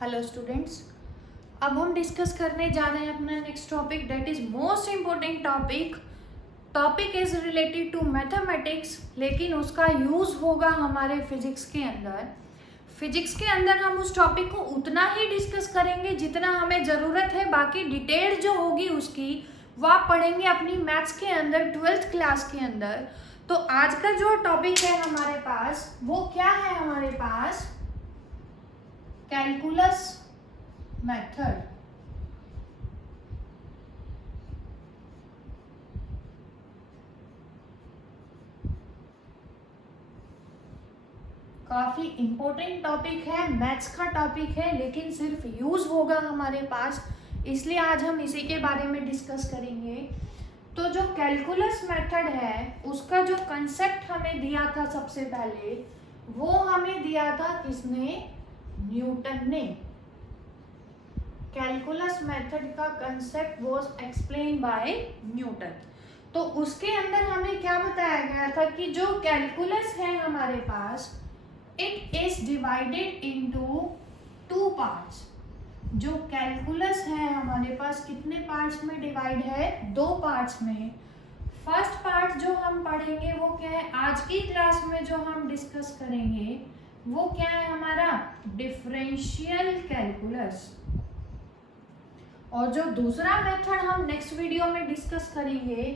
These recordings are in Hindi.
हेलो स्टूडेंट्स, अब हम डिस्कस करने जा रहे हैं अपना next topic that is most important topic is related to mathematics, लेकिन उसका यूज़ होगा हमारे फिजिक्स के अंदर। फिजिक्स के अंदर हम उस टॉपिक को उतना ही डिस्कस करेंगे जितना हमें ज़रूरत है, बाकी डिटेल जो होगी उसकी वो आप पढ़ेंगे अपनी मैथ्स के अंदर 12th क्लास के अंदर। तो आज का जो टॉपिक है हमारे पास वो क्या है, हमारे पास कैलकुलस मेथड। काफी इंपॉर्टेंट टॉपिक है, मैथ्स का टॉपिक है, लेकिन सिर्फ यूज होगा हमारे पास, इसलिए आज हम इसी के बारे में डिस्कस करेंगे। तो जो कैलकुलस मेथड है उसका जो कंसेप्ट हमें दिया था सबसे पहले, वो हमें दिया था किसने? न्यूटन ने। कैलकुलस मेथड का concept was explain by Newton. तो उसके अंदर हमें क्या बताया गया था कि जो कैलकुलस है हमारे पास, it is divided into 2 parts. जो कैलकुलस है हमारे पास कितने पार्ट्स में डिवाइड है? 2 पार्ट्स में। फर्स्ट पार्ट जो हम पढ़ेंगे वो क्या है? आज की क्लास में जो हम डिस्कस करेंगे वो क्या है हमारा? Differential calculus. और जो दूसरा मेथड हम नेक्स्ट वीडियो में डिस्कस करेंगे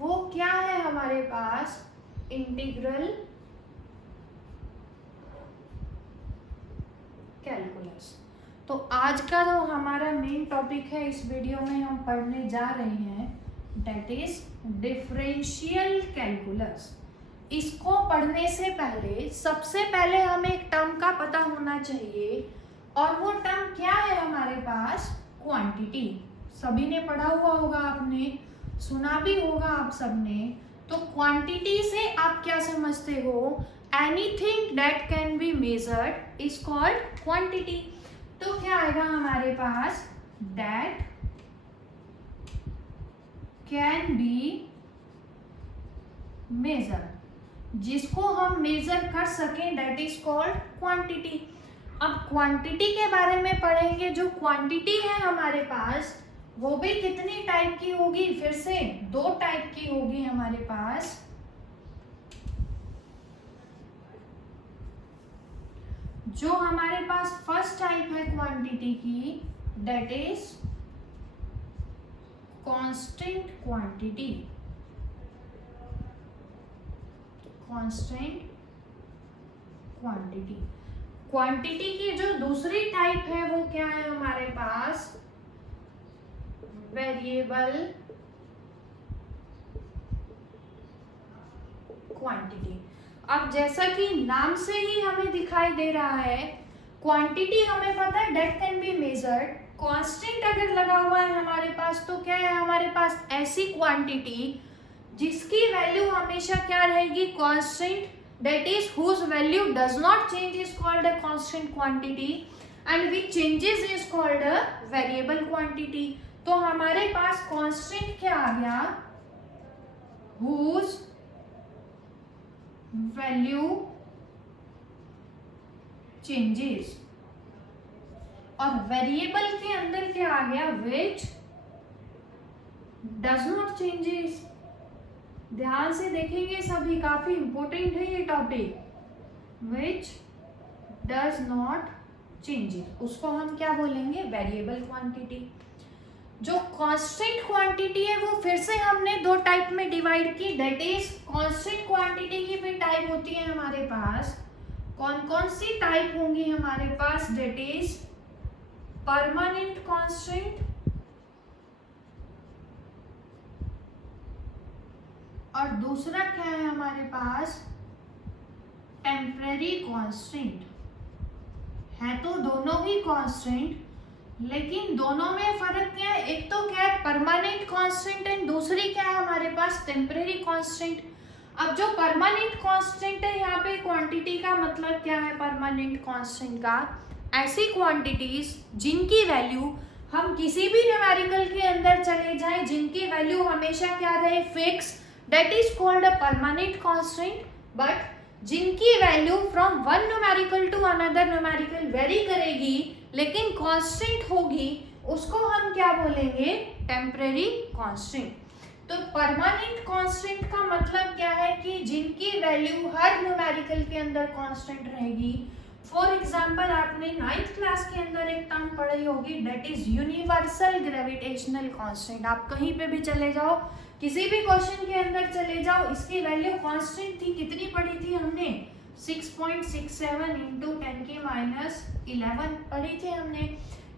वो क्या है हमारे पास? Integral calculus. तो आज का जो हमारा मेन टॉपिक है इस वीडियो में हम पढ़ने जा रहे हैं दैट इज डिफरेंशियल कैलकुलस। इसको पढ़ने से पहले सबसे पहले हमें एक टर्म का पता होना चाहिए, और वो टर्म क्या है हमारे पास? क्वांटिटी। सभी ने पढ़ा हुआ होगा, आपने सुना भी होगा आप सबने। तो क्वांटिटी से आप क्या समझते हो? Anything that can be measured is called quantity. तो क्या आएगा हमारे पास? दैट कैन बी मेजर्ड, जिसको हम मेजर कर सकें दैट इज कॉल्ड क्वांटिटी। अब क्वांटिटी के बारे में पढ़ेंगे। जो क्वांटिटी है हमारे पास वो भी कितनी टाइप की होगी? फिर से 2 टाइप की होगी हमारे पास। जो हमारे पास फर्स्ट टाइप है क्वांटिटी की that is constant quantity. Constant quantity. Quantity की जो दूसरी टाइप है वो क्या है हमारे पास? Variable quantity. अब जैसा कि नाम से ही हमें दिखाई दे रहा है, क्वांटिटी हमें पता है that can be measured. Constant अगर लगा हुआ है हमारे पास तो क्या है हमारे पास? ऐसी क्वांटिटी जिसकी वैल्यू हमेशा क्या रहेगी? Constant, that is whose value does not change is called a constant quantity and which changes is called a variable quantity। तो हमारे पास constant क्या आ गया? whose value changes। और variable के अंदर क्या आ गया? which does not changes। ध्यान से देखेंगे सभी, काफी इंपॉर्टेंट है ये topic. Which does not changes, उसको हम क्या बोलेंगे? Variable quantity. जो कांस्टेंट क्वांटिटी है वो फिर से हमने 2 टाइप में डिवाइड की, दैट इज कांस्टेंट क्वांटिटी की भी टाइप होती है हमारे पास। कौन कौन सी टाइप होंगी हमारे पास? दैट इज परमानेंट कांस्टेंट, और दूसरा क्या है हमारे पास? Temporary constant. है तो दोनों ही कांस्टेंट, लेकिन दोनों में फर्क क्या है? एक तो क्या है परमानेंट कांस्टेंट एंड दूसरी क्या है हमारे पास? Temporary constant. अब जो परमानेंट कांस्टेंट है यहाँ पे क्वांटिटी का मतलब क्या है? परमानेंट कांस्टेंट का ऐसी क्वांटिटीज जिनकी वैल्यू हम किसी भी न्यूमेरिकल के अंदर चले जाएं, जिनकी वैल्यू हमेशा क्या रहे? Fix, that is called a permanent constant, but जिनकी वैल्यू from one numerical to another numerical vary करेगी लेकिन कांस्टेंट होगी उसको हम क्या बोलेंगे, टेम्परेरी कांस्टेंट। तो परमानेंट कांस्टेंट का मतलब क्या है कि जिनकी वैल्यू हर न्यूमेरिकल के अंदर कांस्टेंट रहेगी। फॉर एग्जांपल आपने 9th क्लास के अंदर एक टर्म पढ़ी होगी, that is universal gravitational constant. आप कहीं पे भी चले जाओ, किसी भी क्वेश्चन के अंदर चले जाओ, इसकी वैल्यू कांस्टेंट थी। कितनी पढ़ी थी हमने, 6.67 इंटू 10⁻11 पढ़ी थी हमने।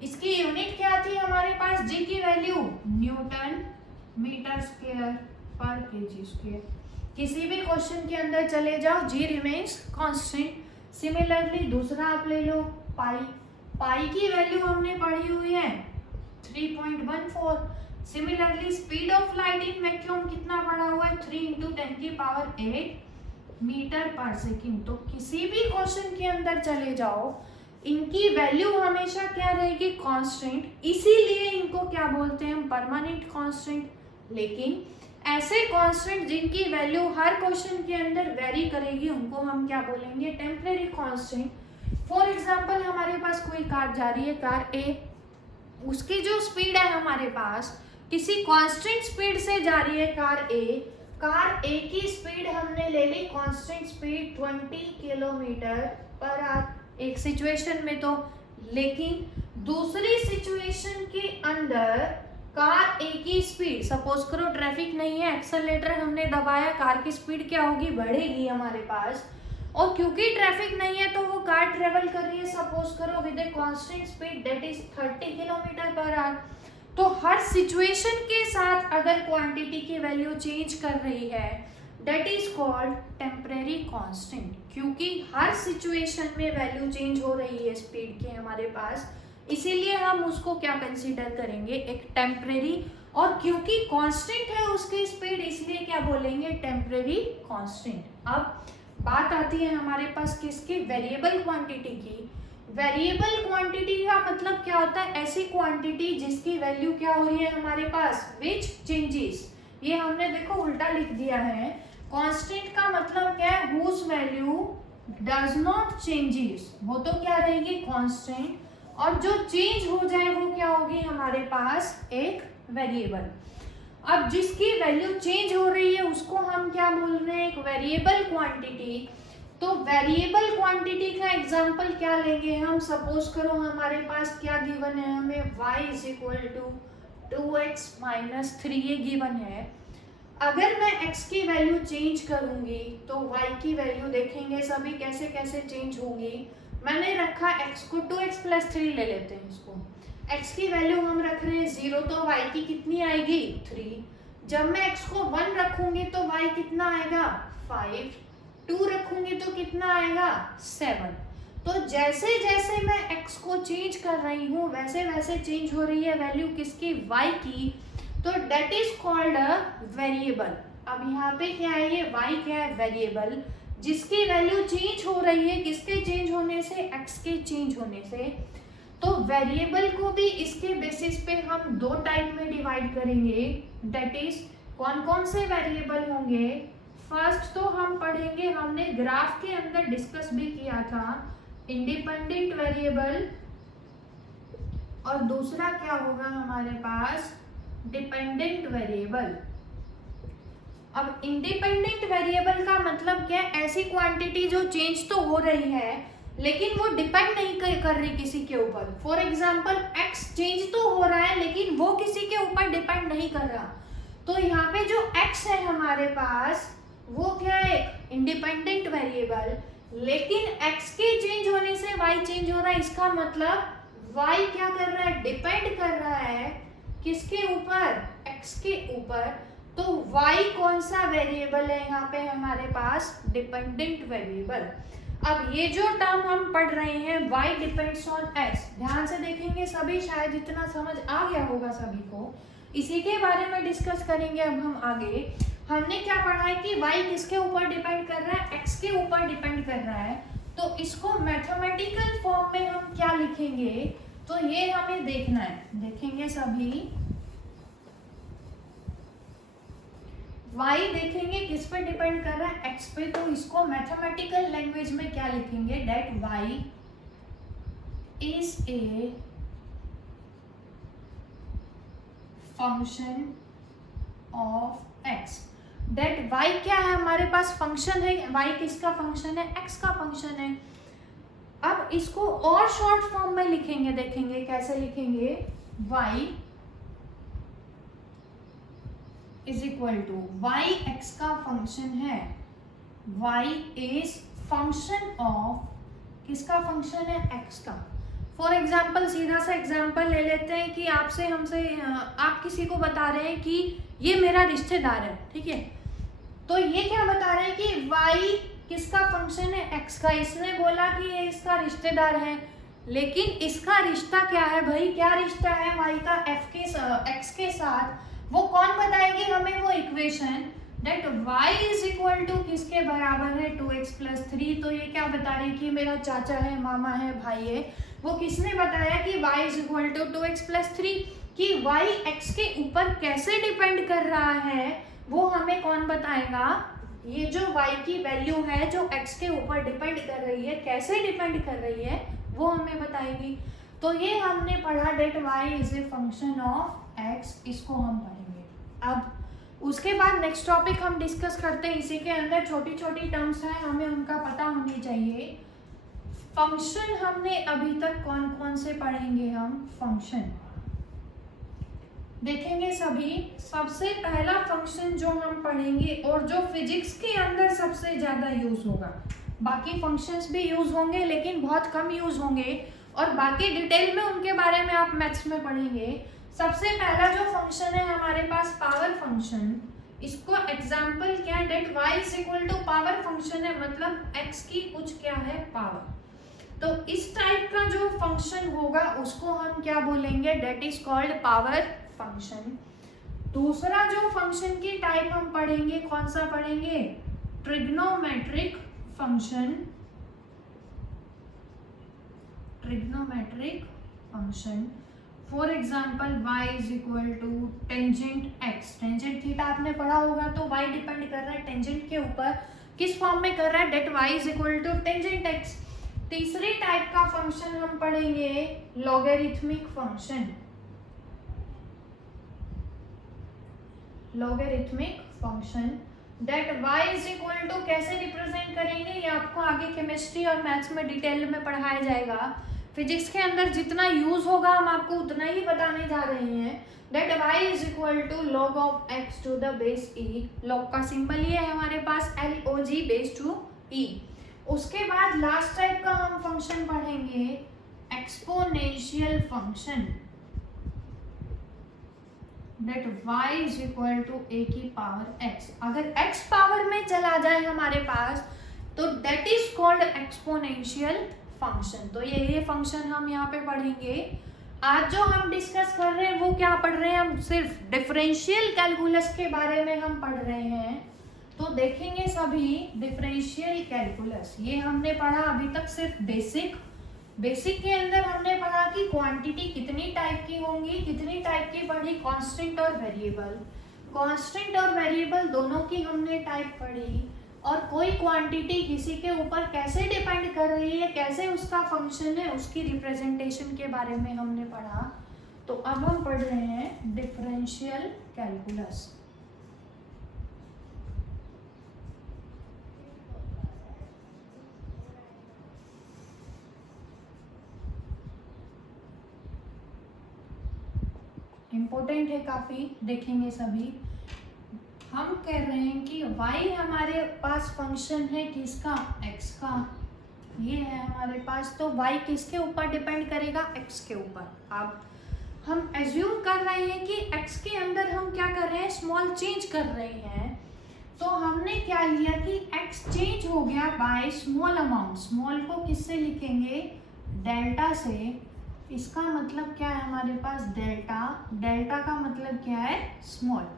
इसकी यूनिट क्या थी हमारे पास, जी की वैल्यू न्यूटन मीटर स्क्वायर पर केजी स्क्वायर। किसी भी क्वेश्चन के अंदर चले जाओ, जी रिमेन्स कांस्टेंट। सिमिलरली दूसरा आप ले लो पाई, पाई की वैल्यू हमने पढ़ी हुई है 3.14। Similarly speed of light in vacuum कितना पढ़ा हुआ है, 3 इंटू 10⁸ मीटर पर सेकेंड। तो किसी भी क्वेश्चन के अंदर चले जाओ, इनकी वैल्यू हमेशा क्या रहेगी, कांस्टेंट। इसीलिए इनको क्या बोलते हैं हम, परमानेंट कांस्टेंट। लेकिन ऐसे कांस्टेंट जिनकी वैल्यू हर क्वेश्चन के अंदर वेरी करेगी उनको हम क्या बोलेंगे, टेम्परेरी कांस्टेंट। फॉर एग्जांपल हमारे पास कोई कार जा रही है, कार ए, उसकी जो स्पीड है हमारे पास किसी कांस्टेंट स्पीड से जा रही है कार ए की स्पीड हमने ले ली constant speed 20 kilometre per hour एक सिचुएशन में। तो लेकिन दूसरी सिचुएशन के अंदर कार ए की स्पीड, सपोज करो ट्रैफिक नहीं है, एक्सेलरेटर हमने दबाया, कार की स्पीड क्या होगी, बढ़ेगी हमारे पास। और क्योंकि ट्रैफिक नहीं है तो वो कार ट्रेवल कर रही है, सपोज करो with a constant speed that is 30 kilometre per our. तो हर सिचुएशन के साथ अगर क्वांटिटी की वैल्यू चेंज कर रही है, that is called temporary constant. क्योंकि हर सिचुएशन में वैल्यू चेंज हो रही है स्पीड की हमारे पास, इसीलिए हम उसको क्या कंसीडर करेंगे, एक टेम्परेरी। और क्योंकि कांस्टेंट है उसकी स्पीड, इसलिए क्या बोलेंगे, टेम्परेरी कांस्टेंट। अब बात आती है हमारे पास किसकी, वेरिएबल क्वांटिटी की। वेरिएबल क्वांटिटी का मतलब क्या होता है, ऐसी क्वांटिटी जिसकी वैल्यू क्या हो रही है हमारे पास, विच चेंजेस। ये हमने देखो उल्टा लिख दिया है। कांस्टेंट का मतलब क्या है, whose value does not changes, वो तो क्या रहेगी, कांस्टेंट। और जो चेंज हो जाए वो क्या होगी हमारे पास, एक वेरिएबल। अब जिसकी वैल्यू चेंज हो रही है उसको हम क्या बोल रहे हैं, एक वेरिएबल क्वांटिटी। तो वेरिएबल क्वांटिटी का एग्जांपल क्या लेंगे हम, सपोज करो हमारे पास क्या गिवन है, हमें y = 2x - 3 ये गिवन है। अगर मैं x की वैल्यू चेंज करूंगी तो y की वैल्यू देखेंगे सभी कैसे कैसे चेंज होगी। मैंने रखा x को 2x + 3 ले लेते हैं इसको, x की वैल्यू हम रख रहे हैं 0, तो y की कितनी आएगी, 3। जब मैं x को 1 रखूंगी तो y कितना आएगा, 5। 2 रखूंगी तो कितना आएगा, 7। तो जैसे जैसे मैं x को चेंज कर रही हूँ वैसे वैसे चेंज हो रही है वैल्यू किसकी, y की। तो that is called a variable. अब यहाँ पे क्या है, ये y क्या है, वेरिएबल, जिसकी वैल्यू चेंज हो रही है, किसके चेंज होने से, x के चेंज होने से। तो वेरिएबल को भी इसके बेसिस पे हम दो टाइप में डिवाइड करेंगे। दैट इज कौन कौन से वेरिएबल होंगे, फर्स्ट तो हम पढ़ेंगे, हमने ग्राफ के अंदर डिस्कस भी किया था, इंडिपेंडेंट वेरिएबल, और दूसरा क्या होगा हमारे पास, डिपेंडेंट वेरिएबल। अब इंडिपेंडेंट वेरिएबल का मतलब क्या है, ऐसी क्वांटिटी जो चेंज तो हो रही है लेकिन वो डिपेंड नहीं कर रही किसी के ऊपर। फॉर एग्जाम्पल x चेंज तो हो रहा है लेकिन वो किसी के ऊपर डिपेंड नहीं कर रहा। तो यहाँ पे जो x है हमारे पास वो क्या है, इंडिपेंडेंट वेरिएबल, लेकिन x के चेंज होने से y चेंज हो रहा है। इसका मतलब y क्या कर रहा है, डिपेंड कर रहा है किसके ऊपर, x के ऊपर। तो y कौन सा वेरिएबल है यहाँ पे हमारे पास, डिपेंडेंट वेरिएबल। अब ये जो टर्म हम पढ़ रहे हैं y डिपेंड्स ऑन x, ध्यान से देखेंगे सभी, शायद इतना समझ आ गया होगा सभी को। इसी के बारे में डिस्कस करेंगे अब हम आगे। हमने क्या पढ़ा है कि y किसके ऊपर डिपेंड कर रहा है, x के ऊपर डिपेंड कर रहा है। तो इसको मैथमेटिकल फॉर्म में हम क्या लिखेंगे, तो ये हमें देखना है, देखेंगे सभी। y देखेंगे किस पे डिपेंड कर रहा है, x पे। तो इसको मैथमेटिकल लैंग्वेज में क्या लिखेंगे, that y is a function of x. That y क्या है हमारे पास, फंक्शन है, y किसका फंक्शन है, x का फंक्शन है। अब इसको और शॉर्ट फॉर्म में लिखेंगे, देखेंगे कैसे लिखेंगे, y is equal to, y x का फंक्शन है, y इज फंक्शन ऑफ, किसका फंक्शन है, x का। फॉर एग्जाम्पल, सीधा सा एग्जाम्पल ले लेते हैं कि आपसे हमसे आप किसी को बता रहे हैं कि ये मेरा रिश्तेदार है, ठीक है। तो ये क्या बता रहे हैं कि y किसका फंक्शन है, x का। इसने बोला कि ये इसका रिश्तेदार है, लेकिन इसका रिश्ता क्या है भाई, क्या रिश्ता है y का x के साथ, वो कौन बताएगी हमें, वो equation that y is equal to किसके बराबर है, 2x + 3। तो ये क्या बता रही है कि मेरा चाचा है, मामा है, भाई है। वो किसने बताया कि y is equal to 2x + 3, कि y x के ऊपर कैसे डिपेंड कर रहा है वो हमें कौन बताएगा। ये जो y की वैल्यू है जो x के ऊपर डिपेंड कर रही है, कैसे डिपेंड कर रही है वो हमें बताएगी। तो ये हमने पढ़ा that y is a function of x, इसको हम पढ़ेंगे। अब उसके बाद नेक्स्ट टॉपिक हम डिस्कस करते हैं, इसी के अंदर छोटी छोटी टर्म्स हैं, हमें उनका पता होनी चाहिए। फंक्शन हमने अभी तक कौन कौन से पढ़ेंगे, हम फंक्शन देखेंगे सभी। सबसे पहला फंक्शन जो हम पढ़ेंगे और जो फिजिक्स के अंदर सबसे ज़्यादा यूज होगा, बाकी फंक्शंस भी यूज होंगे लेकिन बहुत कम यूज होंगे, और बाकी डिटेल में उनके बारे में आप मैथ्स में पढ़ेंगे। सबसे पहला जो फंक्शन है हमारे पास पावर फंक्शन। इसको एग्जाम्पल क्या है, that y is equal to power function है, मतलब x की कुछ क्या है, पावर। तो इस टाइप का जो फंक्शन होगा उसको हम क्या बोलेंगे, that is called power function. दूसरा जो फंक्शन की टाइप हम पढ़ेंगे, कौन सा पढ़ेंगे, trigonometric function. Trigonometric function for example y is equal to tangent x। Tangent theta आपने पढ़ा होगा, तो y डिपेंड कर रहा है टेंजेंट के ऊपर, किस फॉर्म में कर रहा है, that y is equal to tangent x। तीसरी टाइप का फंक्शन हम पढ़ेंगे logarithmic function. Logarithmic function that y is equal to कैसे रिप्रेजेंट करेंगे, ये आपको आगे केमिस्ट्री और मैथ्स में डिटेल में पढ़ाया जाएगा। फिजिक्स के अंदर जितना यूज होगा हम आपको उतना ही बताने जा रहे हैं। That y is equal to log of x to the base e। log का सिंबल ये है हमारे पास, log base to e। उसके बाद लास्ट टाइप का हम फंक्शन पढ़ेंगे exponential function. That y is equal to a की पावर x। अगर x पावर में चला जाए हमारे पास तो that is called exponential function. तो ये फंक्शन हम यहाँ पे पढ़ेंगे। आज जो हम डिस्कस कर रहे हैं वो क्या पढ़ रहे हैं, हम सिर्फ डिफरेंशियल कैलकुलस के बारे में हम पढ़ रहे हैं। तो देखेंगे सभी डिफरेंशियल कैलकुलस, ये हमने पढ़ा अभी तक सिर्फ बेसिक। बेसिक के अंदर हमने पढ़ा कि क्वांटिटी कितनी टाइप की होंगी, कितनी टाइप की पढ़ी, कांस्टेंट और वेरिएबल। कांस्टेंट और वेरिएबल दोनों की हमने टाइप पढ़ी, और कोई क्वांटिटी किसी के ऊपर कैसे डिपेंड कर रही है, कैसे उसका फंक्शन है, उसकी रिप्रेजेंटेशन के बारे में हमने पढ़ा। तो अब हम पढ़ रहे हैं डिफरेंशियल कैलकुलस। इम्पोर्टेंट है काफ़ी, देखेंगे सभी। हम कह रहे हैं कि y हमारे पास फंक्शन है किसका, x का, ये है हमारे पास। तो y किसके ऊपर डिपेंड करेगा, x के ऊपर। अब हम एज्यूम कर रहे हैं कि x के अंदर हम क्या कर रहे हैं, स्मॉल चेंज कर रहे हैं। तो हमने क्या लिया कि x चेंज हो गया बाय स्मॉल अमाउंट। स्मॉल को किससे लिखेंगे, डेल्टा से। इसका मतलब क्या है हमारे पास, डेल्टा। डेल्टा का मतलब क्या है, स्मॉल।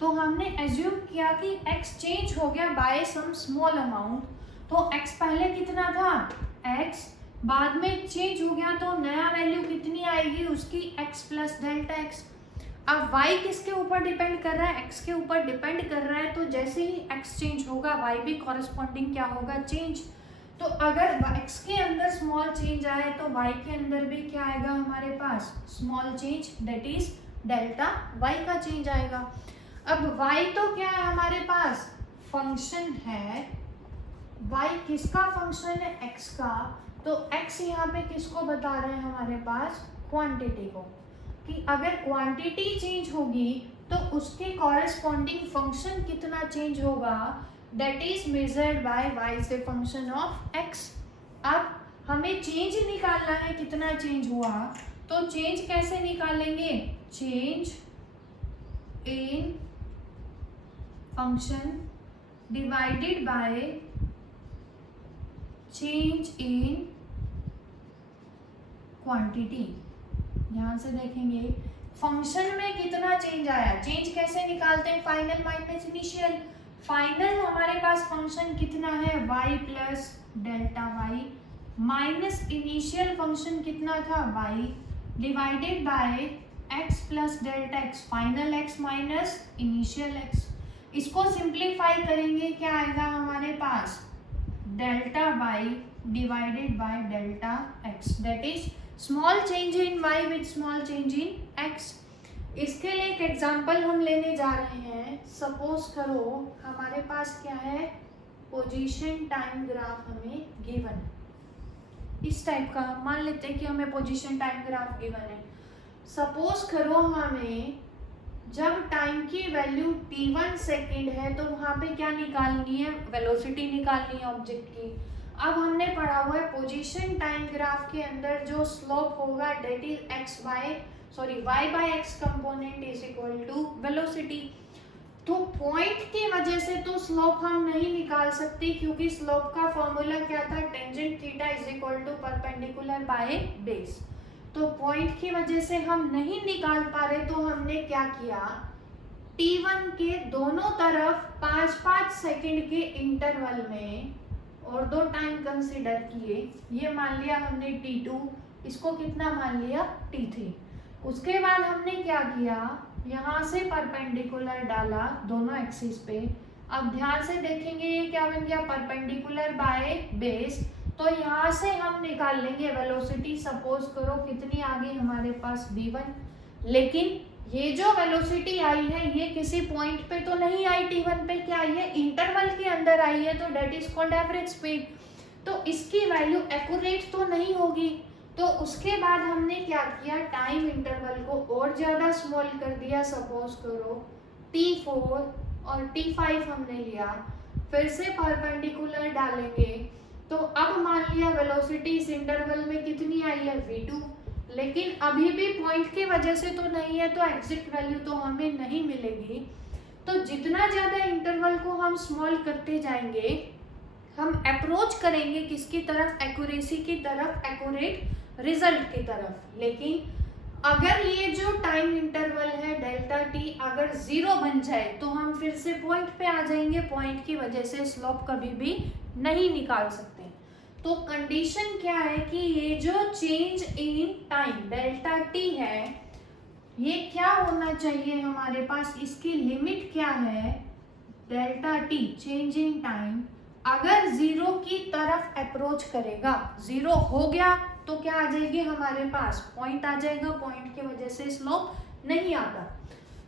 तो हमने एज्यूम किया कि x चेंज हो गया बाय सम स्मॉल अमाउंट। तो x पहले कितना था, x, बाद में चेंज हो गया तो नया वैल्यू कितनी आएगी उसकी, x प्लस डेल्टा x। अब y किसके ऊपर डिपेंड कर रहा है, x के ऊपर डिपेंड कर रहा है। तो जैसे ही x चेंज होगा y भी कॉरेस्पॉन्डिंग क्या होगा, चेंज। तो अगर x के अंदर स्मॉल चेंज आए तो y के अंदर भी क्या आएगा हमारे पास, small change, that is delta y का चेंज आएगा। अब y तो क्या है हमारे पास, फंक्शन है, y किसका फंक्शन है, x का, तो x यहाँ पे किसको बता रहे हैं हमारे पास, क्वांटिटी को, कि अगर क्वांटिटी चेंज होगी तो उसके कॉरेस्पॉन्डिंग फंक्शन कितना चेंज होगा, that is measured by y से फंक्शन ऑफ x। अब हमें चेंज निकालना है, कितना चेंज हुआ, तो चेंज कैसे निकालेंगे, change in function divided by change in quantity. ध्यान से देखेंगे फंक्शन में कितना चेंज आया, चेंज कैसे निकालते हैं, फाइनल माइनस इनिशियल। फाइनल हमारे पास फंक्शन कितना है, y plus delta y minus initial function कितना था, y divided by x plus delta x, final x minus initial x। इसको सिंप्लीफाई करेंगे क्या आएगा हमारे पास, delta y divided by delta x, that is small change in y with small change in x। इसके लिए एक एग्जांपल हम लेने जा रहे हैं। सपोज करो हमारे पास क्या है, पोजीशन टाइम ग्राफ हमें गिवन है, इस टाइप का मान लेते हैं कि हमें पोजीशन टाइम ग्राफ गिवन है। सपोज करो हमें जब टाइम की वैल्यू t1 सेकेंड है तो वहाँ पे क्या निकालनी है, वेलोसिटी निकालनी है ऑब्जेक्ट की। अब हमने पढ़ा हुआ है पोजीशन टाइम ग्राफ के अंदर जो स्लोप होगा that is y by x component is equal to velocity. तो पॉइंट की वजह से तो स्लोप हम नहीं निकाल सकते, क्योंकि स्लोप का फॉर्मूला क्या था, tangent theta is equal to perpendicular by base. तो पॉइंट की वजह से हम नहीं निकाल पा रहे, तो हमने क्या किया, t1 के दोनों तरफ 5-5 सेकंड के इंटरवल में और दो टाइम कंसीडर किए। ये मान लिया हमने t2, इसको कितना मान लिया, t3। उसके बाद हमने क्या किया, यहाँ से परपेंडिकुलर डाला दोनों एक्सिस पे। अब ध्यान से देखेंगे ये क्या बन गया, परपेंडिकुलर बाय बेस। तो यहाँ से हम निकाल लेंगे वेलोसिटी। सपोज करो कितनी आ गई हमारे पास, v1। लेकिन ये जो वेलोसिटी आई है ये किसी पॉइंट पे तो नहीं आई, t1 पे क्या आई है, इंटरवल के अंदर आई है, तो that is called average speed. तो इसकी वैल्यू एक्यूरेट तो नहीं होगी। तो उसके बाद हमने क्या किया, टाइम इंटरवल को और ज़्यादा स्मॉल कर दिया। सपोज करो t4 और t5 हमने लिया, फिर से परपेंडिकुलर डालेंगे। तो अब मान लिया वेलोसिटी इस इंटरवल में कितनी आई है, v2। लेकिन अभी भी पॉइंट की वजह से तो नहीं है, तो एग्जैक्ट वैल्यू तो हमें नहीं मिलेगी। तो जितना ज़्यादा इंटरवल को हम स्मॉल करते जाएंगे, हम अप्रोच करेंगे किसकी तरफ, एक्यूरेसी की तरफ, एक्यूरेट रिजल्ट की तरफ। लेकिन अगर ये जो टाइम इंटरवल है डेल्टा टी अगर 0 बन जाए तो हम फिर से पॉइंट पे आ जाएंगे, पॉइंट की वजह से स्लोप कभी भी नहीं निकाल सकते। तो कंडीशन क्या है कि ये जो change in time delta T है ये क्या होना चाहिए हमारे पास, इसकी लिमिट क्या है, delta T change in time अगर 0 की तरफ अप्रोच करेगा, 0 हो गया तो क्या आ जाएगी हमारे पास, पॉइंट आ जाएगा, पॉइंट की वजह से स्लोप नहीं आता।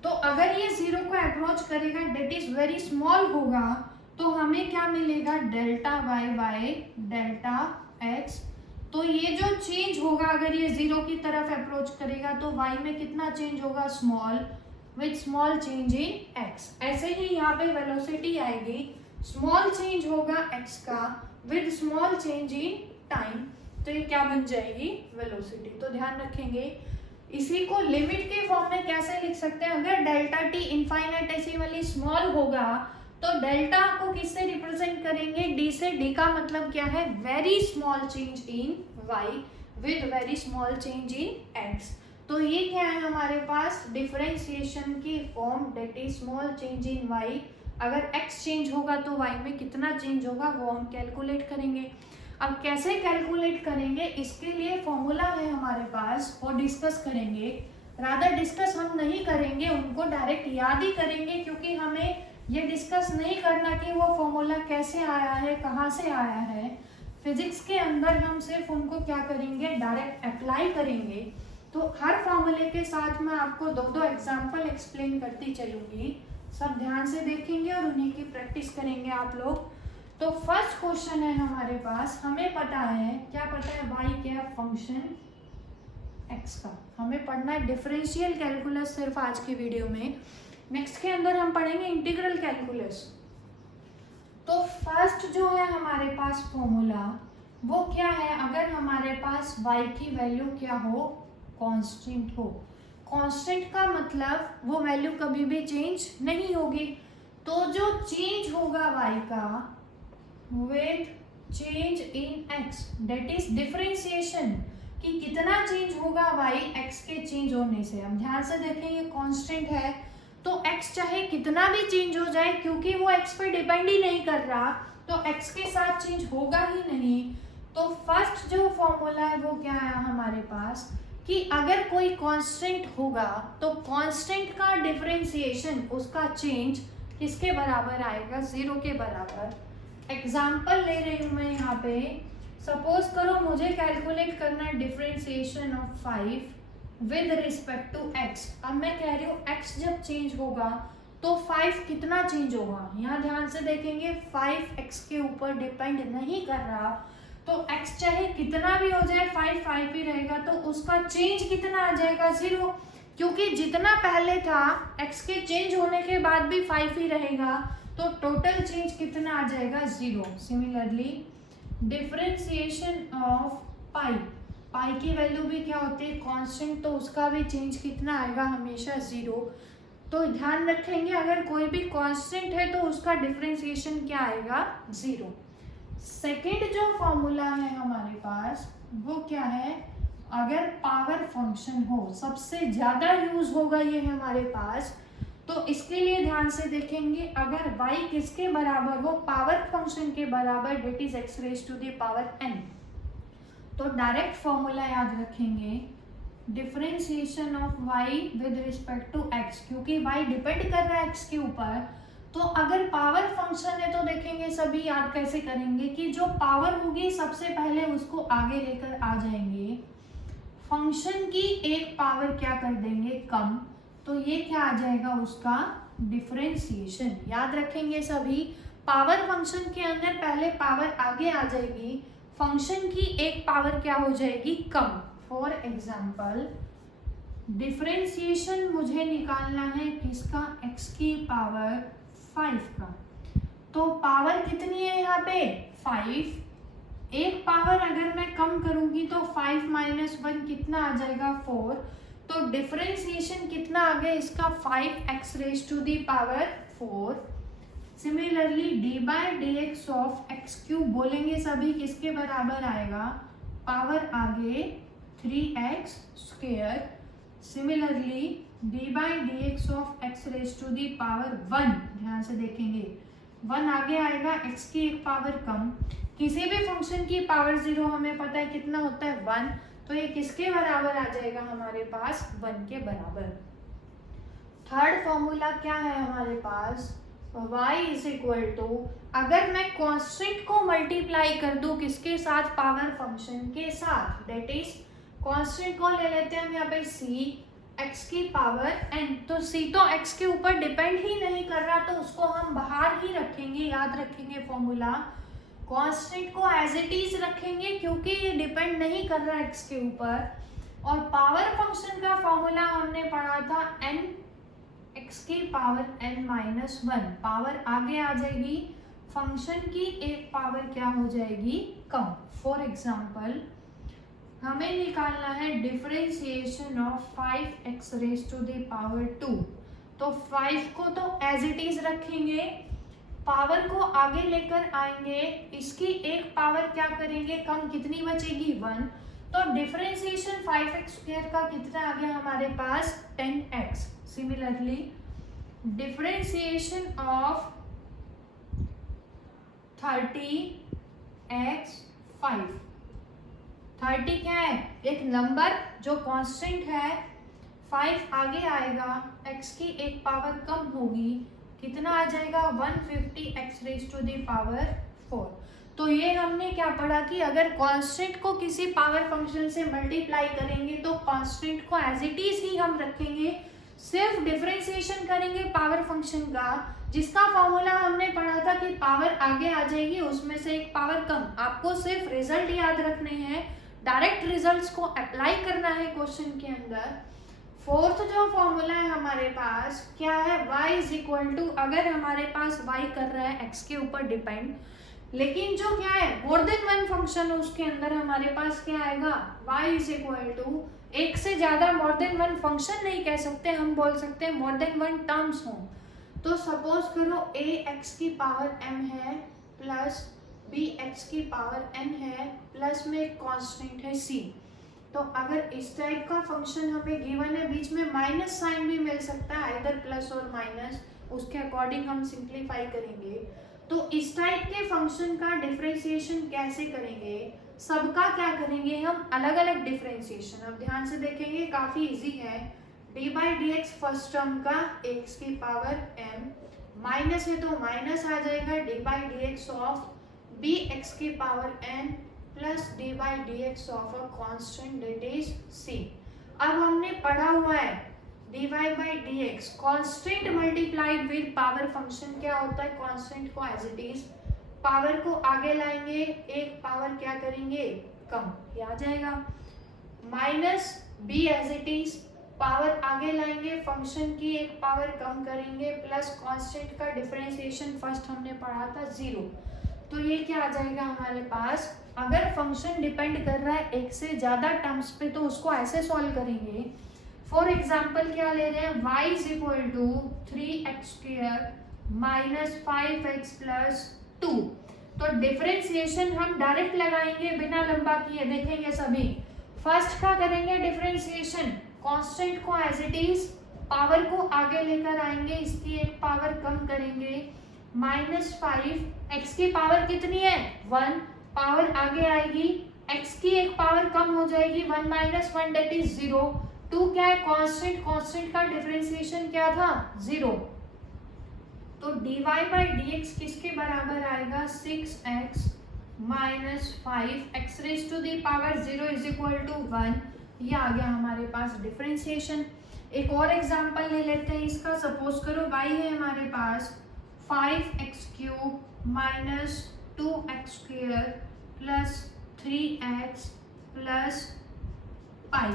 तो अगर ये 0 को अप्रोच करेगा, डेट इज वेरी स्मॉल होगा, तो हमें क्या मिलेगा, delta y by delta x. तो ये जो चेंज होगा अगर ये 0 की तरफ अप्रोच करेगा तो y में कितना चेंज होगा, small, with small change in x। ऐसे ही यहाँ पे वेलोसिटी आएगी, स्मॉल चेंज होगा x का with small change in time, तो ये क्या बन जाएगी, वेलोसिटी। तो ध्यान रखेंगे इसी को लिमिट के फॉर्म में कैसे लिख सकते हैं, अगर डेल्टा टी इनफाइनेटेसिमली स्मॉल होगा तो डेल्टा को किससे रिप्रेजेंट करेंगे, डी से। डी का मतलब क्या है, very small change in y with very small change in x। तो ये क्या है हमारे पास, डिफरेंशिएशन की form, that is small change in y। अगर x चेंज होगा तो y में कितना चेंज होगा वो हम कैलकुलेट करेंगे। अब कैसे कैलकुलेट करेंगे, इसके लिए फॉर्मूला है हमारे पास, वो डिस्कस करेंगे। रादर डिस्कस हम नहीं करेंगे, उनको डायरेक्ट याद ही करेंगे, क्योंकि हमें ये डिस्कस नहीं करना कि वो फॉर्मूला कैसे आया है, कहाँ से आया है। फिजिक्स के अंदर हम सिर्फ उनको क्या करेंगे, डायरेक्ट अप्लाई करेंगे। तो हर फॉर्मूले के साथ मैं आपको दो दो एग्जाम्पल एक्सप्लेन करती चलूँगी, सब ध्यान से देखेंगे और उन्हीं की प्रैक्टिस करेंगे आप लोग। तो फर्स्ट क्वेश्चन है हमारे पास, हमें पता है, क्या पता है, वाई क्या फंक्शन एक्स का हमें पढ़ना है डिफरेंशियल कैलकुलस सिर्फ आज की वीडियो में। नेक्स्ट के अंदर हम पढ़ेंगे इंटीग्रल कैलकुलस। तो फर्स्ट जो है हमारे पास फॉर्मूला वो क्या है, अगर हमारे पास y की वैल्यू क्या हो, कांस्टेंट हो। कांस्टेंट का मतलब वो वैल्यू कभी भी चेंज नहीं होगी। तो जो चेंज होगा y का with change in x, that is differentiation, कि कितना चेंज होगा y x के चेंज होने से। हम ध्यान से देखें, ये कांस्टेंट है तो x चाहे कितना भी चेंज हो जाए, क्योंकि वो x पे डिपेंड ही नहीं कर रहा, तो x के साथ चेंज होगा ही नहीं। तो फर्स्ट जो फॉर्मूला है वो क्या है हमारे पास, कि अगर कोई कांस्टेंट होगा तो कांस्टेंट का डिफरेंशिएशन, उसका चेंज किसके बराबर आएगा, 0 के बराबर। एग्जाम्पल ले रही हूँ मैं यहाँ पे, सपोज करो मुझे कैलकुलेट करना है differentiation of 5 with respect to x। अब मैं कह रही हूँ x जब चेंज होगा तो 5 कितना चेंज होगा, यहाँ ध्यान से देखेंगे 5 x के ऊपर डिपेंड नहीं कर रहा, तो x चाहे कितना भी हो जाए 5 ही रहेगा, तो उसका चेंज कितना आ जाएगा, 0, क्योंकि जितना पहले था x के चेंज होने के बाद भी 5 ही रहेगा, तो टोटल चेंज कितना आ जाएगा, 0। सिमिलरली डिफरेंशिएशन ऑफ पाई की वैल्यू भी क्या होती है, कांस्टेंट, तो उसका भी चेंज कितना आएगा, हमेशा 0। तो ध्यान रखेंगे अगर कोई भी कांस्टेंट है तो उसका डिफरेंशिएशन क्या आएगा, 0। सेकेंड जो फॉर्मूला है हमारे पास वो क्या है, अगर पावर फंक्शन हो, सबसे ज्यादा यूज होगा ये हमारे पास, तो इसके लिए ध्यान से देखेंगे, अगर y किसके बराबर हो, पावर फंक्शन के बराबर, that is x raise to the power n, तो डायरेक्ट फॉर्मूला याद रखेंगे, differentiation of y with respect to x, क्योंकि y डिपेंड कर रहा है x के ऊपर। तो अगर पावर फंक्शन है तो देखेंगे सभी याद कैसे करेंगे, कि जो पावर होगी सबसे पहले उसको आगे लेकर आ जाएंगे, फंक्शन की एक पावर क्या कर देंगे, कम, तो ये क्या आ जाएगा, उसका डिफरेंशिएशन। याद रखेंगे सभी, पावर फंक्शन के अंदर पहले पावर आगे आ जाएगी, फंक्शन की एक पावर क्या हो जाएगी, कम। फॉर एग्जाम्पल डिफरेंशिएशन मुझे निकालना है किसका, x की पावर 5 का, तो पावर कितनी है यहाँ पे, 5, एक पावर अगर मैं कम करूंगी तो 5 - 1 कितना आ जाएगा, 4, तो डिफरेंशिएशन कितना आ गया इसका, 5x raise to the power 4। Similarly d by D x of x cube बोलेंगे सभी, किसके बराबर आएगा, पावर आगे 3x square. Similarly d by D x of x raise to the power 1, ध्यान से देखेंगे 1 आगे आएगा, x की एक पावर कम, किसी भी फंक्शन की पावर 0 हमें पता है कितना होता है, 1, तो ये किसके बराबर आ जाएगा हमारे पास, 1 के बराबर। थर्ड फॉर्मूला क्या है हमारे पास, y इज इक्वल टू, अगर मैं कांस्टेंट को मल्टीप्लाई कर दूं किसके साथ, पावर फंक्शन के साथ, दैट इज कांस्टेंट को ले लेते हैं हम यहाँ पे c, x की पावर n, तो c तो x के ऊपर डिपेंड ही नहीं कर रहा, तो उसको हम बाहर ही रखेंगे। याद रखेंगे फॉर्मूला, कांस्टेंट को एज इट इज रखेंगे क्योंकि ये डिपेंड नहीं कर रहा x के ऊपर, और पावर फंक्शन का फॉर्मूला हमने पढ़ा था n x की पावर n-1, पावर आगे आ जाएगी, फंक्शन की एक पावर क्या हो जाएगी, कम। फॉर एग्जाम्पल हमें निकालना है differentiation of 5x raise to the power 2, तो 5 को तो एज इट इज रखेंगे, पावर को आगे लेकर आएंगे, इसकी एक पावर क्या करेंगे, कम, कितनी बचेगी, 1, तो डिफरेंशिएशन 5x स्क्वायर का कितना आ गया हमारे पास, 10x। Similarly differentiation of 30x 5, 30 क्या है, एक नंबर जो कांस्टेंट है, 5 आगे आएगा, x की एक पावर कम होगी, कितना आ जाएगा, 150x raise to the power 4। तो तो ये हमने क्या पढ़ा कि अगर कांस्टेंट को किसी पावर फंक्शन से मल्टीप्लाई करेंगे तो कांस्टेंट को एज इट इज ही हम रखेंगे, सिर्फ डिफरेंशिएशन करेंगे पावर फंक्शन का, जिसका फॉर्मूला हमने पढ़ा था कि पावर आगे आ जाएगी उसमें से एक पावर कम। आपको सिर्फ रिजल्ट याद रखने हैं, डायरेक्ट रिजल्ट्स को अप्लाई करना है क्वेश्चन के अंदर। फोर्थ जो फॉर्मूला है हमारे पास क्या है, y इज इक्वल टू, अगर हमारे पास y कर रहा है x के ऊपर डिपेंड, लेकिन जो क्या है मोर देन वन फंक्शन है उसके अंदर हमारे पास क्या आएगा, y इज इक्वल टू, एक से ज्यादा मोर देन वन फंक्शन नहीं कह सकते, हम बोल सकते हैं मोर देन वन टर्म्स हो। तो सपोज करो a x की पावर m है प्लस b x की पावर n है प्लस में एक कांस्टेंट है c। तो अगर इस टाइप का फंक्शन हमें गिवन है, बीच में माइनस साइन भी मिल सकता है, इधर प्लस और माइनस, उसके अकॉर्डिंग हम सिंप्लीफाई करेंगे। तो इस टाइप के फंक्शन का डिफरेंशिएशन कैसे करेंगे, सबका क्या करेंगे हम, अलग अलग डिफरेंशिएशन। अब ध्यान से देखेंगे, काफी इजी है। D by D X first term का एक्स की पावर m, माइनस है तो माइनस आ जाएगा D by D x of B X की power n plus D by D x of a constant that is c। अब हमने पढ़ा हुआ है D Y by D X constant multiplied with power function क्या होता है, कॉन्स्टेंट को एज इट इज, पावर को आगे लाएंगे, एक पावर क्या करेंगे कम, ये आ जाएगा, minus b as it is, power आगे लाएंगे, फंक्शन की एक पावर कम करेंगे, प्लस कांस्टेंट का डिफरेंशिएशन फर्स्ट हमने पढ़ा था 0। तो ये क्या आ जाएगा हमारे पास, अगर फंक्शन डिपेंड कर रहा है एक से ज्यादा टर्म्स पे तो उसको ऐसे सॉल्व करेंगे। फॉर एग्जाम्पल क्या ले रहे हैं, y is equal to 3x² minus 5x plus 2। तो डिफरेंशिएशन हम डायरेक्ट लगाएंगे बिना लंबा किए, देखेंगे सभी। फर्स्ट का करेंगे डिफरेंशिएशन, कांस्टेंट को एज इट इज, पावर को आगे लेकर आएंगे, इसकी एक पावर कम करेंगे, माइनस 5, x की पावर कितनी है 1, पावर आगे आएगी, x की एक पावर कम हो जाएगी 1 माइनस 1 दैट इज 0। 2 क्या है कांस्टेंट, कांस्टेंट का डिफरेंशिएशन क्या था 0। तो dy बाई dx किसके बराबर आएगा 6x minus 5x raise to the power 0 is equal to 1। ये आ गया हमारे पास डिफरेंशिएशन। एक और एग्जांपल ले लेते हैं इसका, सपोज करो y है हमारे पास 5x³ minus 2x² plus 3x plus pi.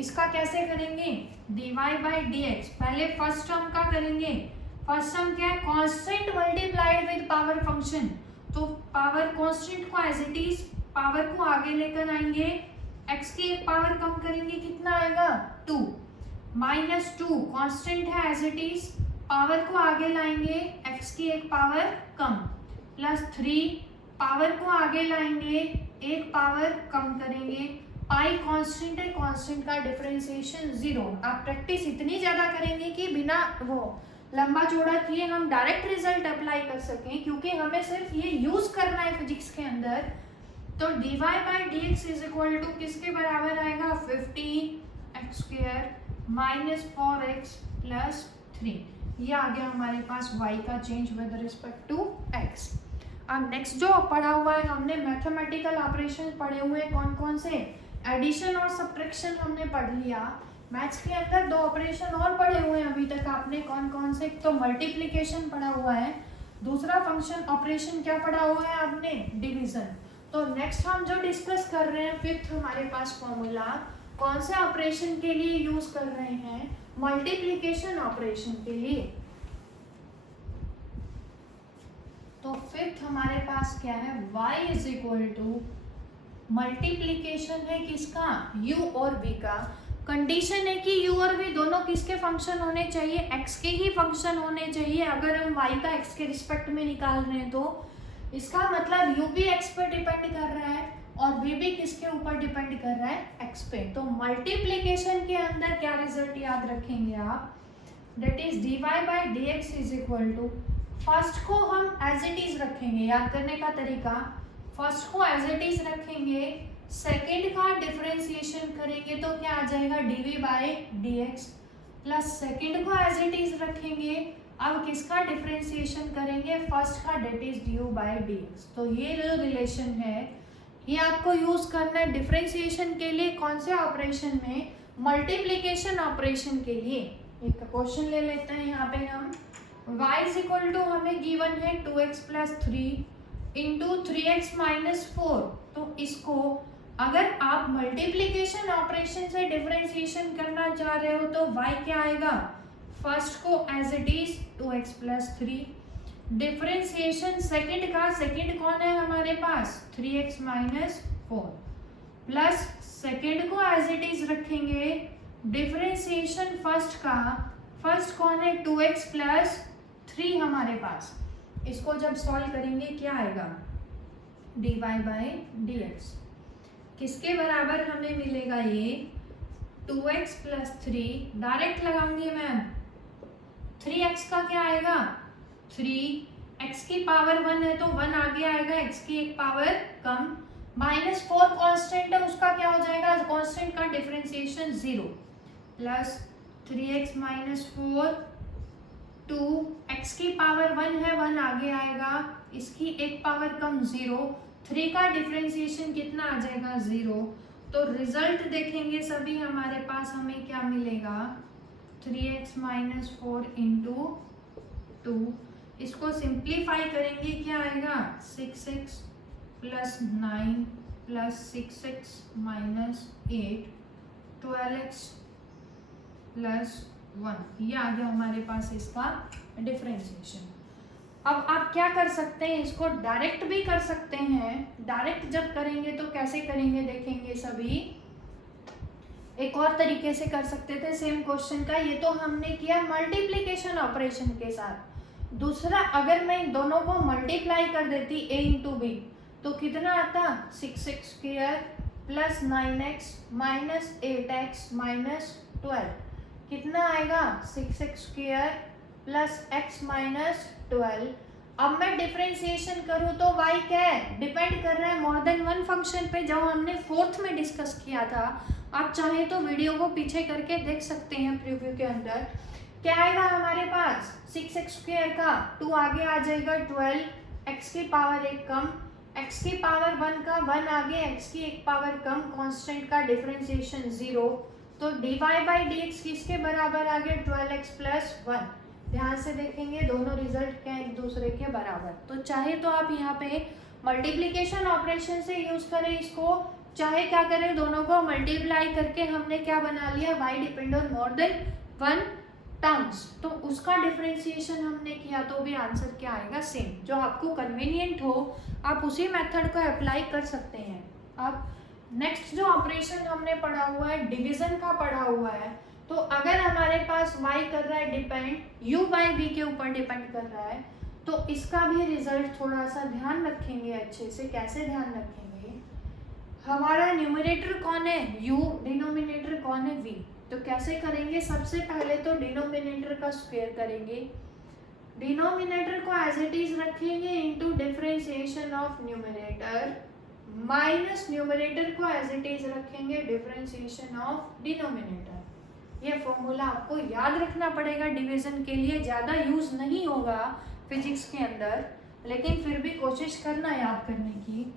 इसका कैसे करेंगे, dy बाई dx, पहले फर्स्ट टर्म का करेंगे। फर्स्ट टर्म क्या है, constant multiplied with power function, तो पावर कांस्टेंट को एज इट इज, पावर को आगे लेकर आएंगे, x की एक पावर कम करेंगे, कितना आएगा 2, माइनस 2 कांस्टेंट है एज इट इज, पावर को आगे लाएंगे, x की एक पावर कम, प्लस 3 पावर को आगे लाएंगे, एक पावर कम करेंगे, पाई कांस्टेंट है, कांस्टेंट का डिफरेंशिएशन 0। आप प्रैक्टिस इतनी ज्यादा करेंगे कि बिना वो लंबा चौड़ा किए हम डायरेक्ट रिजल्ट अप्लाई कर सकें, क्योंकि हमें सिर्फ ये यूज करना है फिजिक्स के अंदर। तो dy by dx is equal to किसके बराबर आएगा 15x² माइनस 4x प्लस 3। ये आ गया हमारे पास y का change with respect to x। अब नेक्स्ट जो पढ़ा हुआ है हमने मैथमेटिकल ऑपरेशन पढ़े हुए हैं, कौन कौन से, एडिशन और सब्ट्रैक्शन हमने पढ़ लिया। मैथ्स के अंदर 2 ऑपरेशन और पढ़े हुए हैं अभी तक आपने, कौन कौन से, तो मल्टीप्लिकेशन पढ़ा हुआ है, दूसरा फंक्शन ऑपरेशन क्या पढ़ा हुआ है आपने, डिवीजन। तो नेक्स्ट हम जो डिस्कस कर रहे हैं, फिफ्थ हमारे पास फॉर्मूला कौन से ऑपरेशन के लिए यूज कर रहे हैं, मल्टीप्लिकेशन ऑपरेशन के लिए। तो फिफ्थ हमारे पास क्या है, y is equal to multiplication है किसका, u और v का। कंडीशन है कि u और v दोनों किसके फंक्शन होने चाहिए, x के ही फंक्शन होने चाहिए। अगर हम y का x के रिस्पेक्ट में निकाल रहे हैं तो इसका मतलब u भी x पर डिपेंड कर रहा है और v भी किसके ऊपर डिपेंड कर रहा है, x पे। तो मल्टीप्लिकेशन के अंदर क्या रिजल्ट याद रखेंगे आप, that is dy by dx is equal to, first को हम एज इट इज रखेंगे, याद करने का तरीका, फर्स्ट को एज इट इज रखेंगे, सेकेंड का डिफरेंशिएशन करेंगे तो क्या आ जाएगा dv by dx, plus second को एज इट इज रखेंगे, अब किसका डिफरेंशिएशन करेंगे, फर्स्ट का, that is d u by dx। तो ये जो रिलेशन है ये आपको यूज करना है डिफरेंशिएशन के लिए। कौन से ऑपरेशन में, मल्टीप्लीकेशन ऑपरेशन के लिए। एक क्वेश्चन ले लेते हैं यहाँ पे हम, y इज इक्वल टू हमें गिवन है 2x plus 3 into 3x minus 4। तो इसको अगर आप मल्टीप्लीकेशन ऑपरेशन से डिफरेंशिएशन करना चाह रहे हो तो y क्या आएगा, फर्स्ट को as it is 2x plus 3, differentiation second का, सेकंड कौन है हमारे पास 3x माइनस 4, प्लस सेकंड को एज इट इज रखेंगे, डिफरेंशिएशन फर्स्ट का, फर्स्ट कौन है 2x प्लस 3 हमारे पास। इसको जब सॉल्व करेंगे क्या आएगा, dy बाई dx किसके बराबर हमें मिलेगा, ये 2x प्लस 3 डायरेक्ट लगाऊंगी मैम, 3x का क्या आएगा 3, x की पावर 1 है तो 1 आगे आएगा, x की एक पावर कम, माइनस 4 कांस्टेंट है उसका क्या हो जाएगा, कांस्टेंट का differentiation 0, plus 3x minus 4 2, x की पावर 1 है 1 आगे आएगा, इसकी एक पावर कम 0, 3 का डिफरेंशिएशन कितना आ जाएगा 0। तो रिजल्ट देखेंगे सभी हमारे पास हमें क्या मिलेगा, 3x माइनस 4 इंटू 2, इसको सिंप्लीफाई करेंगे क्या आएगा 6x plus 9 plus 6x minus 8, 12x plus 1, ये आ गया हमारे पास इसका डिफरेंशिएशन। अब आप क्या कर सकते हैं, इसको डायरेक्ट भी कर सकते हैं। डायरेक्ट जब करेंगे तो कैसे करेंगे देखेंगे सभी, एक और तरीके से कर सकते थे सेम क्वेश्चन का, ये तो हमने किया मल्टीप्लीकेशन ऑपरेशन के साथ। दूसरा, अगर मैं इन दोनों को मल्टीप्लाई कर देती a इंटू बी तो कितना आता, 6x square plus 9x minus 8x minus 12, कितना आएगा 6x square plus x minus 12। अब मैं डिफरेंशिएशन करूँ तो y क्या है, डिपेंड कर रहा है मोर देन वन फंक्शन पे, जो हमने फोर्थ में डिस्कस किया था। आप चाहे तो वीडियो को पीछे करके देख सकते हैं प्रीव्यू के अंदर। क्या आएगा हमारे पास 6x स्क्वायर का 2 आगे आ जाएगा 12, x की पावर 1 कम, x की पावर 1 का 1 आगे, x की एक पावर कम, कांस्टेंट का डिफरेंशिएशन 0। तो dy बाई dx किसके बराबर आ गया 12x प्लस 1। ध्यान से देखेंगे दोनों रिजल्ट क्या एक दूसरे के बराबर। तो चाहे तो आप यहाँ पे मल्टीप्लीकेशन ऑपरेशन से यूज करें इसको, चाहे क्या करें दोनों को मल्टीप्लाई करके हमने क्या बना लिया, y depend on more than one terms, तो उसका डिफरेंशिएशन हमने किया तो भी आंसर क्या आएगा सेम। जो आपको कन्वीनियंट हो आप उसी मेथड को अप्लाई कर सकते हैं। अब नेक्स्ट जो ऑपरेशन हमने पढ़ा हुआ है डिवीजन का पढ़ा हुआ है, तो अगर हमारे पास y कर रहा है डिपेंड, u बाई v के ऊपर डिपेंड कर रहा है, तो इसका भी रिजल्ट थोड़ा सा ध्यान रखेंगे अच्छे से। कैसे ध्यान रखेंगे, हमारा न्यूमरेटर कौन है u, डिनोमिनेटर कौन है v। तो कैसे करेंगे, सबसे पहले तो डिनोमिनेटर का स्क्वायर करेंगे, डिनोमिनेटर को एज इट इज रखेंगे into differentiation of numerator, minus numerator को एज इट इज रखेंगे डिफरेंशिएशन ऑफ डिनोमिनेटर। ये फॉर्मूला आपको याद रखना पड़ेगा डिवीजन के लिए, ज़्यादा यूज नहीं होगा फिजिक्स के अंदर, लेकिन फिर भी कोशिश करना याद करने की।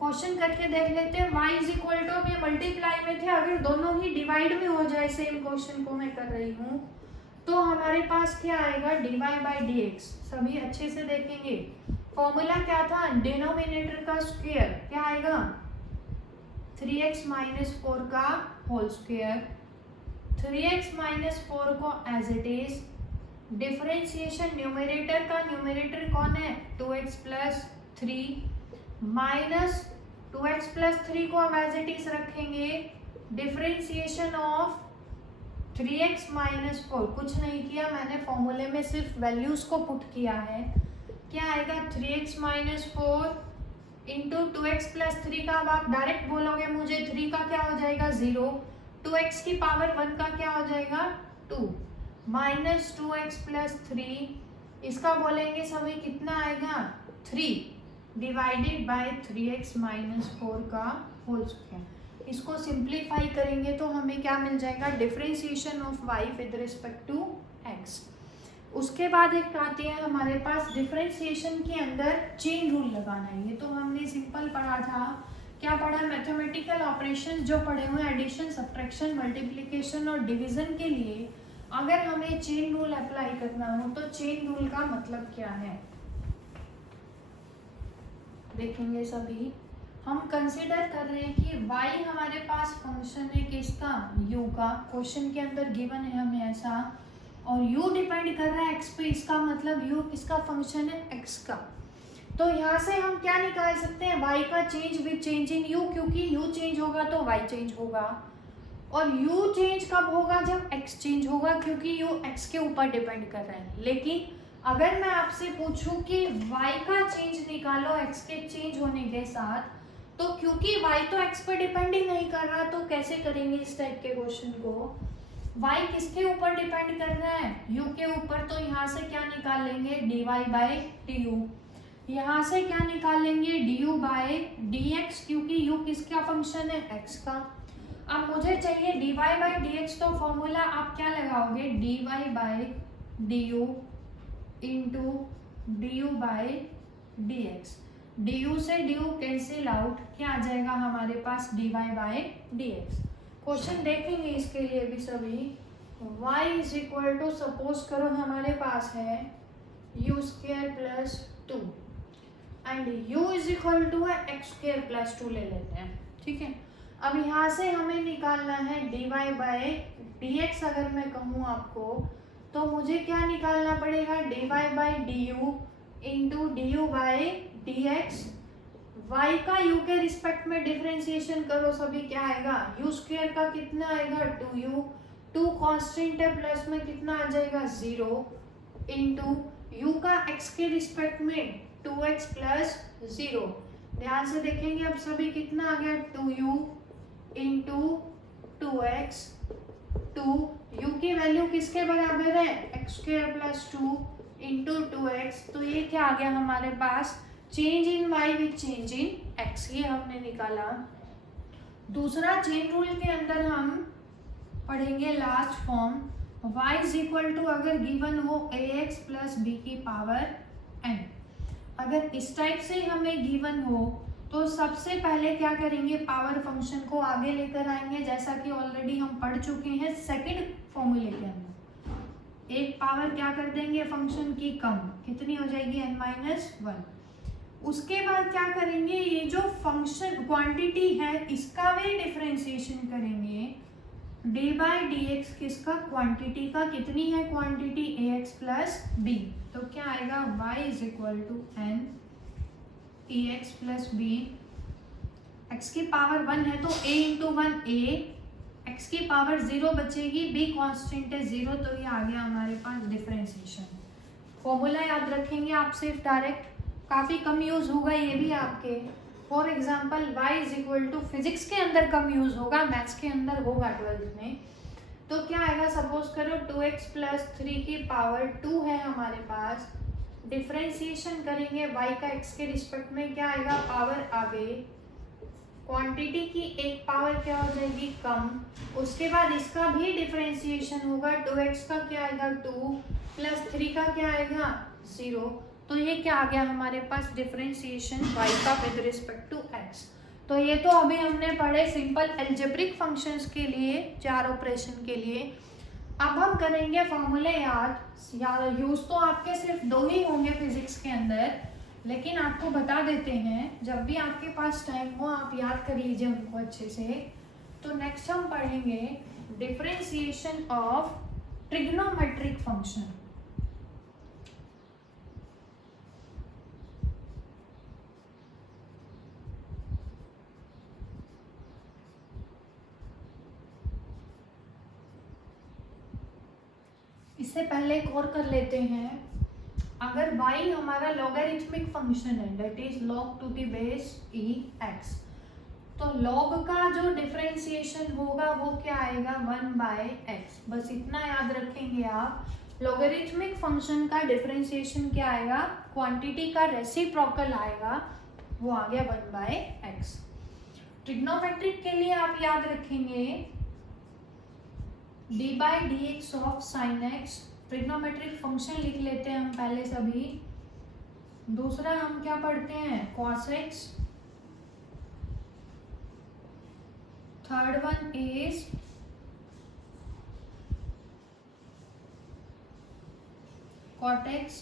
क्वेश्चन करके देख लेते हैं, y इज इक्वल टू, अब ये मल्टीप्लाई में थे, अगर दोनों ही डिवाइड में हो जाए सेम क्वेश्चन को मैं कर रही हूँ, तो हमारे पास क्या आएगा dy बाई dx। सभी अच्छे से देखेंगे, फॉर्मूला क्या था, डिनोमिनेटर का स्क्वायर क्या आएगा 3x माइनस 4 का होल स्क्वायर, 3x माइनस 4 को as it is, differentiation numerator का, न्यूमरेटर कौन है 2x plus 3 minus 2x plus 3 को हम एज इट इज रखेंगे, डिफरेंशिएशन ऑफ 3x माइनस 4, कुछ नहीं किया मैंने, फॉर्मूले में सिर्फ वैल्यूज को पुट किया है। क्या आएगा 3x minus 4 into 2x plus 3 का, अब आप डायरेक्ट बोलोगे मुझे 3 का क्या हो जाएगा 0, 2x की पावर 1 का क्या हो जाएगा 2, माइनस 2x प्लस 3, इसका बोलेंगे सभी कितना आएगा 3 डिवाइडेड बाय 3x माइनस 4 का होल स्क्वायर। इसको सिंप्लीफाई करेंगे तो हमें क्या मिल जाएगा, differentiation of y with respect to x। उसके बाद एक आती है हमारे पास डिफरेंशिएशन के अंदर चेन रूल लगाना है। ये तो हमने सिंपल पढ़ा था, क्या पढ़ा, मैथमेटिकल ऑपरेशंस जो पढ़े हुए एडिशन, सब्ट्रैक्शन, मल्टीप्लिकेशन और डिवीजन के लिए अगर हमें चेन रूल अप्लाई करना हो तो चेन रूल का मतलब क्या है देखेंगे सभी। हम कंसिडर कर रहे हैं कि y हमारे पास फंक्शन है किसका, u का, क्वेश्चन के अंदर गिवन है हमें ऐसा, और u डिपेंड कर रहा है x पे, इसका मतलब u किसका फंक्शन है, x का। तो यहाँ से हम क्या निकाल सकते हैं, y का change with change in u, क्योंकि u चेंज होगा तो y चेंज होगा, और u चेंज कब होगा, जब x चेंज होगा, क्योंकि u x के ऊपर डिपेंड कर रहा है। लेकिन अगर मैं आपसे पूछूं कि y का चेंज निकालो x के चेंज होने के साथ, तो क्योंकि y तो x पर डिपेंड ही नहीं कर रहा, तो कैसे करेंगे इस टाइप के क्वेश्चन को। y किसके ऊपर डिपेंड कर रहा है, u के ऊपर, तो यहाँ से क्या निकाल लेंगे, dy बाई du, यहाँ से क्या निकाल लेंगे, du बाई dx, क्योंकि u किसका फंक्शन है, x का। अब मुझे चाहिए dy बाई dx, तो फॉर्मूला आप क्या लगाओगे, dy by du into du by dx, du से du कैंसिल आउट, क्या आ जाएगा हमारे पास, dy बाई dx। क्वेश्चन देखेंगे इसके लिए भी सभी। y is equal to, suppose करो हमारे पास है u square plus 2 and u is equal to है x स्क्वायर प्लस 2 ले लेते हैं, ठीक है। अब यहाँ से हमें निकालना है dy बाई dx, अगर मैं कहूँ आपको तो मुझे क्या निकालना पड़ेगा, dy by du into du by dx। y का u के रिस्पेक्ट में डिफरेंशिएशन करो सभी, क्या आएगा, u स्क्वायर का कितना आएगा, 2u, 2 कांस्टेंट है, प्लस में कितना आ जाएगा 0 इंटू u का x के रिस्पेक्ट में 2x प्लस 0। ध्यान से देखेंगे अब सभी, कितना आ गया, 2u इंटू 2x, 2 u की वैल्यू किसके बराबर है, x square plus 2 into 2x, तो ये क्या आ गया हमारे पास, change in y with change in x, ये हमने निकाला। दूसरा चेन रूल के अंदर हम पढ़ेंगे last form, y is equal to, अगर गिवन हो ax प्लस b की पावर n, अगर इस टाइप से हमें गिवन हो तो सबसे पहले क्या करेंगे, पावर फंक्शन को आगे लेकर आएंगे, जैसा कि ऑलरेडी हम पढ़ चुके हैं सेकंड फॉर्मूले के अंदर। एक पावर क्या कर देंगे फंक्शन की कम, कितनी हो जाएगी, n-1। उसके बाद क्या करेंगे, ये जो फंक्शन क्वांटिटी है इसका भी डिफरेंशिएशन करेंगे, डी बाई डी एक्स किसका, क्वांटिटी का, कितनी है क्वांटिटी, ax प्लस b, तो क्या आएगा, y is equal to n ax plus b, x की पावर 1 है तो a इंटू 1 a, x की पावर 0 बचेगी, b कांस्टेंट है 0, तो ये आ गया हमारे पास डिफरेंशिएशन। फॉर्मूला याद रखेंगे आप सिर्फ डायरेक्ट, काफ़ी कम यूज़ होगा ये भी आपके। For example y is equal to, physics के अंदर कम यूज़ होगा, मैथ्स के अंदर होगा 12th में, तो क्या आएगा, सपोज करो 2x प्लस 3 की पावर 2 है हमारे पास, डिफरेंशिएशन करेंगे y का x के रिस्पेक्ट में, क्या आएगा, पावर आगे, क्वांटिटी की एक पावर क्या हो जाएगी, कम, उसके बाद इसका भी डिफरेंशिएशन होगा, 2x का क्या आएगा 2 प्लस 3 का क्या आएगा 0, तो ये क्या आ गया हमारे पास, डिफरेंशिएशन y का विद रिस्पेक्ट टू x। तो ये तो अभी हमने पढ़े सिंपल एल्जेब्रिक फंक्शंस के लिए, 4 ऑपरेशन के लिए। अब हम करेंगे फॉर्मूले याद यूज़ तो आपके सिर्फ 2 ही होंगे फिजिक्स के अंदर, लेकिन आपको बता देते हैं, जब भी आपके पास टाइम हो आप याद कर लीजिए उनको अच्छे से। तो नेक्स्ट हम पढ़ेंगे डिफरेंशिएशन ऑफ ट्रिग्नोमेट्रिक फंक्शन। इससे पहले एक और कर लेते हैं, अगर y हमारा लॉगरिथमिक फंक्शन है, that is log to the base e x, तो log का जो डिफरेंशिएशन होगा वो क्या आएगा, 1 बाय एक्स, बस इतना याद रखेंगे आप। लॉगरिथमिक फंक्शन का डिफरेंशिएशन क्या आएगा, क्वांटिटी का रेसिप्रोकल आएगा, वो आ गया 1 बाय एक्स। ट्रिग्नोमेट्रिक के लिए आप याद रखेंगे D by D x of sine x trigonometric function लिख लेते हैं हम पहले सभी। दूसरा हम क्या पढ़ते हैं, cos x। Third one is cot x।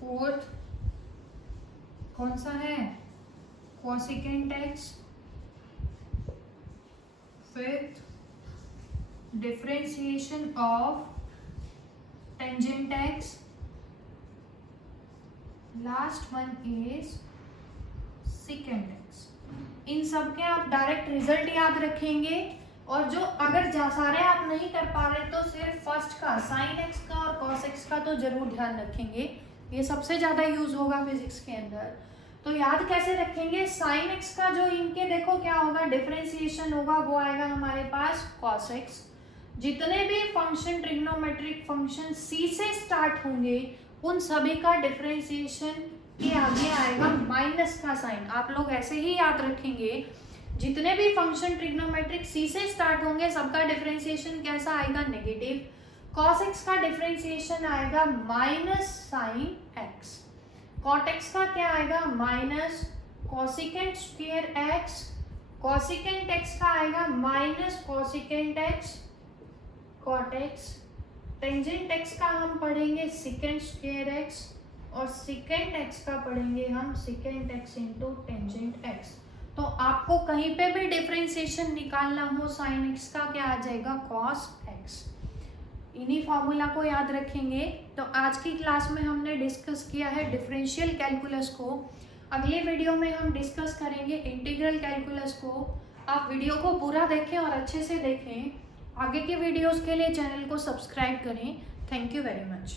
Fourth कौन सा है, cosecant x। Fifth differentiation of tangent x। Last one is secant x। इन सब के आप डायरेक्ट रिजल्ट याद रखेंगे, और जो अगर सारे आप नहीं कर पा रहे तो सिर्फ फर्स्ट का sin x का और cos x का तो जरूर ध्यान रखेंगे, ये सबसे ज़्यादा यूज होगा फिजिक्स के अंदर। तो याद कैसे रखेंगे, sin x का जो इनके देखो क्या होगा, डिफरेंशिएशन होगा, वो आएगा हमारे पास cos x। जितने भी फंक्शन ट्रिग्नोमेट्रिक फंक्शन c से स्टार्ट होंगे उन सभी का डिफरेंशिएशन के आगे आएगा माइनस का साइन। आप लोग ऐसे ही याद रखेंगे, जितने भी फंक्शन ट्रिग्नोमेट्रिक c से स्टार्ट होंगे सबका डिफरेंशिएशन कैसा आएगा, नेगेटिव। cos x का डिफरेंशिएशन आएगा minus sine x। cot x का क्या आएगा, minus cosecant square x। Cosecant x का आएगा minus cosecant x cot x। Tangent x का हम पढ़ेंगे सिकेंट स्क्वायर x, और सिकेंट x का पढ़ेंगे हम secant x into tangent x। तो आपको कहीं पे भी डिफरेंशिएशन निकालना हो साइन x का, क्या आ जाएगा, cos x। इन्हीं फॉर्मूला को याद रखेंगे। तो आज की क्लास में हमने डिस्कस किया है डिफरेंशियल कैलकुलस को। अगले वीडियो में हम डिस्कस करेंगे इंटीग्रल कैलकुलस को। आप वीडियो को पूरा देखें और अच्छे से देखें। आगे के वीडियोस के लिए चैनल को सब्सक्राइब करें। Thank you very much.